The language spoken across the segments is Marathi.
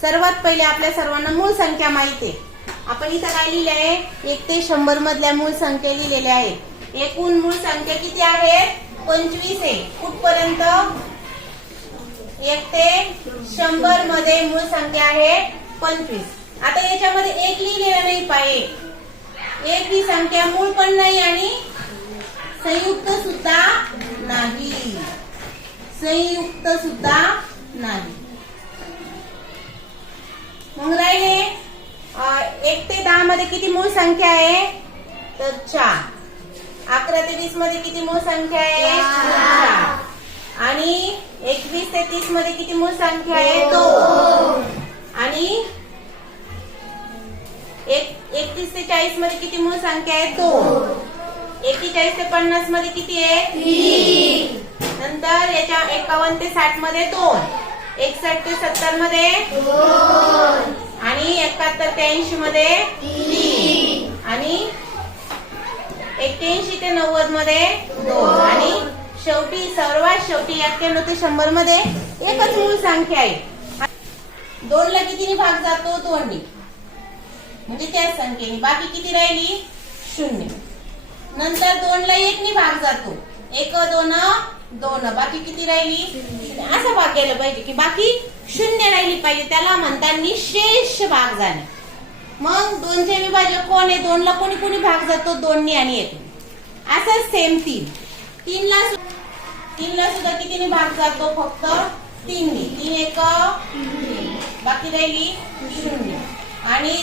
सर्वात पहिले आपल्या सर्वांना मूळ संख्या माहिती आहे. आपण इथं काय लिहिले आहे एक ते शंभर मधल्या मूळ संख्या लिहिलेल्या आहेत. एकूण मूळ संख्या किती आहेत पंचवीस आहे. कुठपर्यंत? एक ते शंभरमध्ये मूळ संख्या आहे पंचवीस. आता याच्यामध्ये एक लिहिलेलं नाही पाहिजे. एक ही संख्या मूळ पण नाही आणि संयुक्त सुद्धा नाही. संयुक्त सुद्धा नाही मग राहिले अं, एक ते दहा मध्ये किती मूळ संख्या आहे? तर चार. अकरा ते वीसमध्ये किती मूळ संख्या आहे? आणि एकवीस ते तीसमध्ये किती मूळ संख्या आहे? दोन. आणि एक एकतीस ते चाळीसमध्ये किती मूळ संख्या आहे? दोन. एकेचाळीस ते पन्नासमध्ये किती आहे? नंतर याच्या एकावन्न ते साठमध्ये दोन. एकसष्ट ते सत्तरमध्ये आणि एकाहत्तर ते ऐंशी मध्ये आणि एक्क्याऐंशी ते नव्वदमध्ये आणि शेवटी सर्वात शेवटी एक्क्याण्णव ते शंभरमध्ये एकच मूळ संख्या आहे. दोन ला कितीने भाग जातो? दोनने. म्हणजे त्या संख्येने. बाकी किती राहिली? शून्य. नंतर दोन ला एक भाग जातो. एक दोन दोन. बाकी किती राहिली? असं भाग केलं पाहिजे की बाकी शून्य राहिली पाहिजे त्याला म्हणतात निशेष भाग जाणे. मग दोनचे विभाजक कोण आहे? दोनला कोणी कोणी भाग जातो? दोन्ही आणि एक. असं सेम तीन. तीनला तीनला सुद्धा कितीने भाग जातो? फक्त तीनने. तीन एक बाकी राहिली शून्य. आणि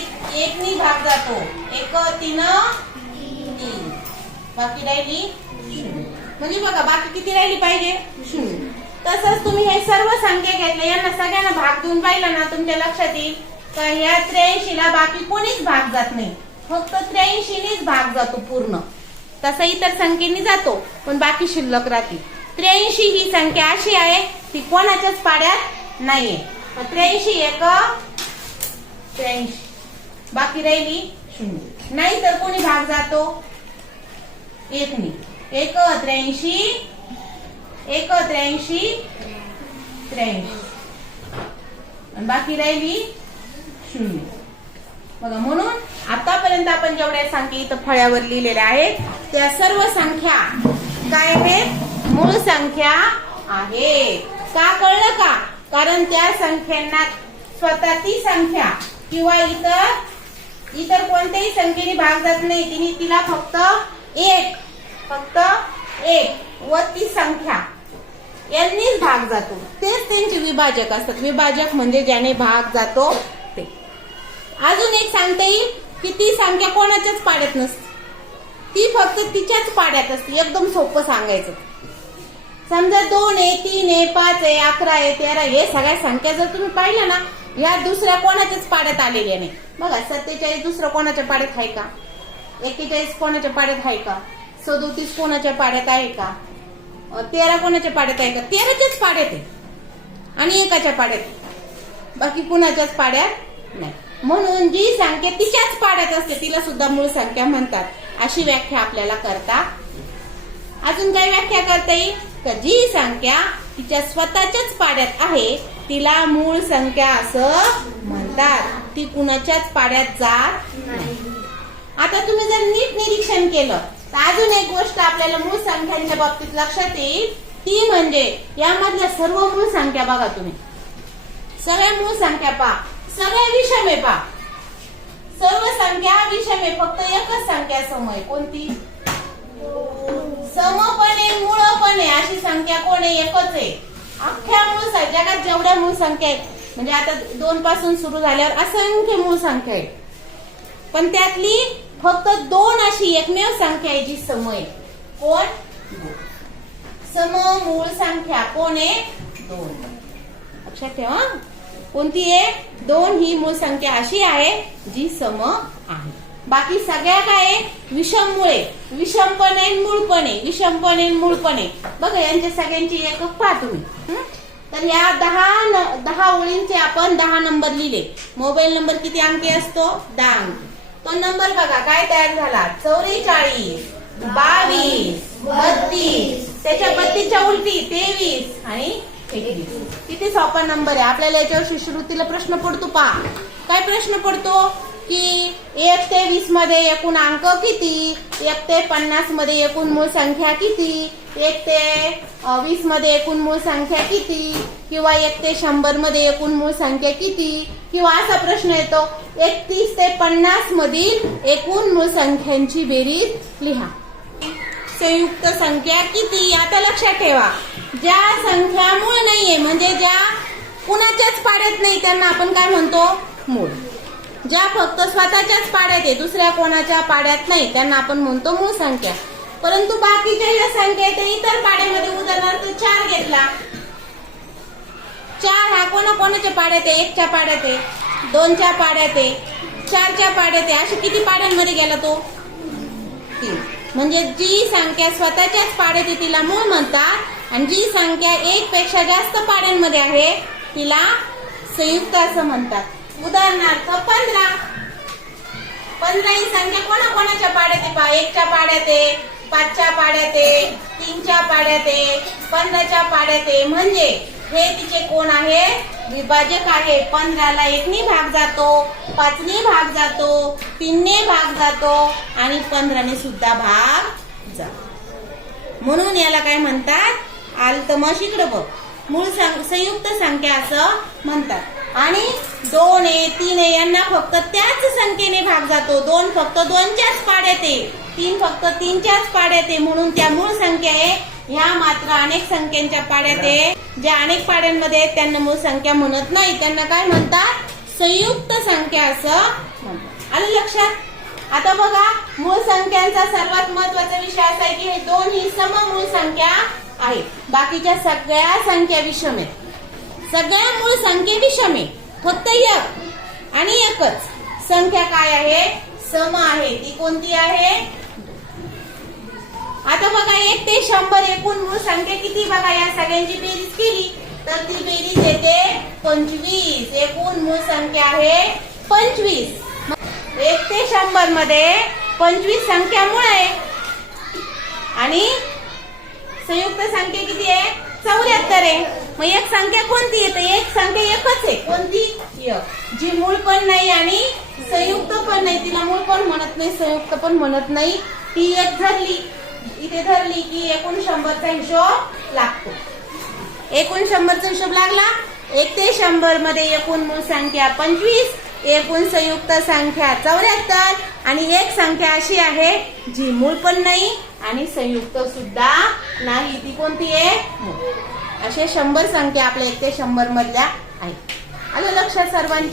एकनी भाग जातो. एक तीन तीन. बाकी राहिली शून्य. म्हणजे बघा बाकी किती राहिली पाहिजे? शून्य. तसंच तुम्ही हे सर्व संख्या घेतले यांना सगळ्यांना भाग देऊन पाहिलं ना तुमच्या लक्षात येईल का ह्या त्र्याऐंशी ला बाकी कोणीच भाग जात नाही. फक्त त्र्याऐंशीनीच भाग जातो पूर्ण. तसा इतर संख्येने जातो पण बाकी शिल्लक राहते त्र्याऐंशी ही संख्या अशी आहे ती कोणाच्याच पाड्यात नाहीये. त्र्याऐंशी एक त्र्याऐंशी. बाकी राहिली शून्य. नाही तर कोणी भाग जातो? एकनी एक त्र्याऐंशी एक त्र्याऐंशी. त्र्याऐंशी बाकी राहिली शून्य. बघा म्हणून आतापर्यंत आपण जेवढ्या संख्या इथं फळ्यावर लिहिलेल्या आहेत त्या सर्व संख्या काय आहेत? मूळ संख्या आहेत. का कळलं का? कारण त्या संख्यांना स्वतः ती संख्या किंवा इतर इतर कोणत्याही संख्येने भाग जात नाही. तिने तिला फक्त एक फक्त एक व ती संख्या. यांनीच भाग जातो. तेच त्यांचे विभाजक असतात. विभाजक म्हणजे ज्याने भाग जातो ते. अजून एक सांगता येईल की ती संख्या कोणाच्याच पाड्यात नसते. ती फक्त तिच्याच पाड्यात असते. एकदम सोपं सांगायचं. समजा दोन आहे तीन आहे पाच आहे अकरा आहे तेरा हे सगळ्या संख्या जर तुम्ही पाहिल्या ना या दुसऱ्या कोणाच्याच पाड्यात आलेल्या नाही. बघा सत्तेचाळीस दुसरं कोणाच्या पाड्यात आहे का? एक्केचाळीस कोणाच्या पाड्यात आहे का? सदोतीस कोणाच्या पाड्यात आहे का? तेरा कोणाच्या पाड्यात आहे का? तेराच्याच पाड्यात आहे. आणि एकाच्या पाड्यात. बाकी कुणाच्याच पाड्यात नाही. म्हणून जी संख्या तिच्याच पाड्यात असते तिला सुद्धा मूळ संख्या म्हणतात. अशी व्याख्या आपल्याला करता अजून काही व्याख्या करता येईल? तर जी संख्या तिच्या स्वतःच्याच पाड्यात आहे तिला मूळ संख्या असं म्हणतात. ती कुणाच्याच पाड्यात जात नाही. आता तुम्ही जर नीट निरीक्षण केलं अजून एक गोष्ट आपल्याला मूळ संख्यांच्या बाबतीत लक्षात येईल. ती म्हणजे यामधल्या सर्व मूळ संख्या बघा तुम्ही. सगळ्या मूळ संख्या पहा. सगळ्या विषमे पहा. सर्व संख्या विषमे फक्त एकच संख्या सम आहे. कोणती? सम पण आहे मूळ पण आहे अशी संख्या कोण आहे? एकच आहे. अख्ख्या मूळ सं- जगात जेवढ्या मूळ संख्या आहेत म्हणजे आता दोन पासून सुरू झाल्यावर असंख्य मूळ संख्या आहे पण त्यातली फक्त दोन अशी एकमेव संख्या आहे जी सम आहे कोण? सम मूळ संख्या. कोण आहे? दोन. लक्षात ठेवा. कोणती आहे? दोन ही मूळ संख्या अशी आहे जी सम आहे. बाकी सगळ्या काय आहे? विषम मुळे विषम पण आहे मूळ पण आहे. विषम पण आहे मूळ पण आहे. बघा यांच्या सगळ्यांची एक पहा तुम्ही. तर या दहा न- दहा ओळींचे आपण दहा नंबर लिहिले. मोबाईल नंबर किती अंकी असतो? दहा अंकी. तो नंबर बघा काय तयार झाला? चौवेचाळीस बावीस बत्तीस त्याच्या बत्तीसच्या उलटी तेवीस आणि एकवीस. किती सोपा नंबर आहे? आपल्याला याच्यावर शिष्यवृत्तीला प्रश्न पडतो पहा. काय प्रश्न पडतो? की एक ते वीसमध्ये एकूण अंक किती? एक ते पन्नासमध्ये एकूण मूळ संख्या किती? एक ते वीसमध्ये एकूण मूळ संख्या किती? किंवा एक ते शंभरमध्ये एकूण मूळ संख्या किती? किंवा असा प्रश्न येतो एकतीस ते पन्नास मधील एकूण मूळ संख्यांची बेरीज लिहा. संयुक्त संख्या किती? आता लक्षात ठेवा. ज्या संख्या मूळ नाहीये म्हणजे ज्या कुणाच्याच पाड्यात नाही त्यांना आपण काय म्हणतो? मूळ. ज्या फक्त स्वतःच्याच पाड्यात आहे दुसऱ्या कोणाच्या पाड्यात नाही त्यांना आपण म्हणतो मूळ संख्या. परंतु बाकीच्या ज्या संख्या आहेत त्या इतर पाड्यामध्ये उदाहरणार्थ चार घेतला. चार हा कोणा कोणाच्या पाड्यात आहे? एकच्या पाड्यात आहे. दोनच्या पाड्यात आहे. चारच्या पाड्यात आहे. अशा किती पाड्यांमध्ये गेला तो? तीन. म्हणजे जी संख्या स्वतःच्याच पाड्यात आहे तिला मूळ म्हणतात. आणि जी संख्या एक पेक्षा जास्त पाड्यांमध्ये आहे तिला संयुक्त असं म्हणतात. उदाहरणार्थ पंधरा. पंधरा ही संख्या कोणाकोणाच्या पाड्यात आहे? पहा एकच्या पाड्यात आहे. पाचच्या पाड्यात आहे तीनच्या पाड्यात आहे पंधराच्या पाड्यात आहे. म्हणजे हे तिचे कोण आहे? विभाजक आहे. पंधराला एकनी भाग जातो पाचने भाग जातो तीनने भाग जातो आणि पंधराने सुद्धा भाग जातो. म्हणून याला काय म्हणतात? आलतमाश इकडं बघ. मूळ संयुक्त संख्या असं म्हणतात. आणि दोन आहे तीन आहे यांना फक्त त्याच संख्येने भाग जातो. दोन फक्त दोनच्याच पाड्यात आहे. तीन फक्त तीनच्याच पाड्यात आहे म्हणून त्या मूळ संख्या आहे. ह्या मात्र अनेक संख्यांच्या पाड्यात आहे. ज्या अनेक पाड्यांमध्ये आहेत त्यांना मूळ संख्या म्हणत नाही. त्यांना काय म्हणतात? संयुक्त संख्या असं म्हणतात. आलं लक्षात? आता बघा मूळ संख्यांचा सर्वात महत्त्वाचा विषय असा आहे की हे दोन ही सममूळ संख्या आहेत. बाकीच्या सगळ्या संख्या विषम आहेत. सगळ्या मूळ संख्या विषम आहे फक्त एक आणि एकच संख्या काय आहे? सम आहे. ती कोणती आहे? आता बघा एक ते शंभर एकूण मूळ संख्या किती? बघा या सगळ्यांची बेरीज केली तर ती बेरीज येते पंचवीस. एकूण मूळ संख्या आहे पंचवीस. एक ते शंभरमध्ये पंचवीस संख्या मूळ आहे आणि संयुक्त संख्या किती आहे? चौऱ्याहत्तर आहे. मग एक संख्या कोणती येते? एक संख्या एकच आहे. कोणती? एक. जी मूळ पण नाही आणि संयुक्त पण नाही. तिला मूळ पण म्हणत नाही संयुक्त पण म्हणत नाही. ती एक झाली इथे धरली की एकूण शंभरचा हिशोब लागतो. एकूण शंभरचा हिशोब लागला एक ते शंभरमध्ये एकूण मूळ संख्या पंचवीस एकूण संयुक्त संख्या चौऱ्याहत्तर आणि एक संख्या अशी आहे जी मूळ पण नाही आणि संयुक्त सुद्धा नाही. ती कोणती आहे? असे शंभर संख्या आपल्या एक ते शंभर मधल्या आहेत. आलं लक्षात सर्वांच्या?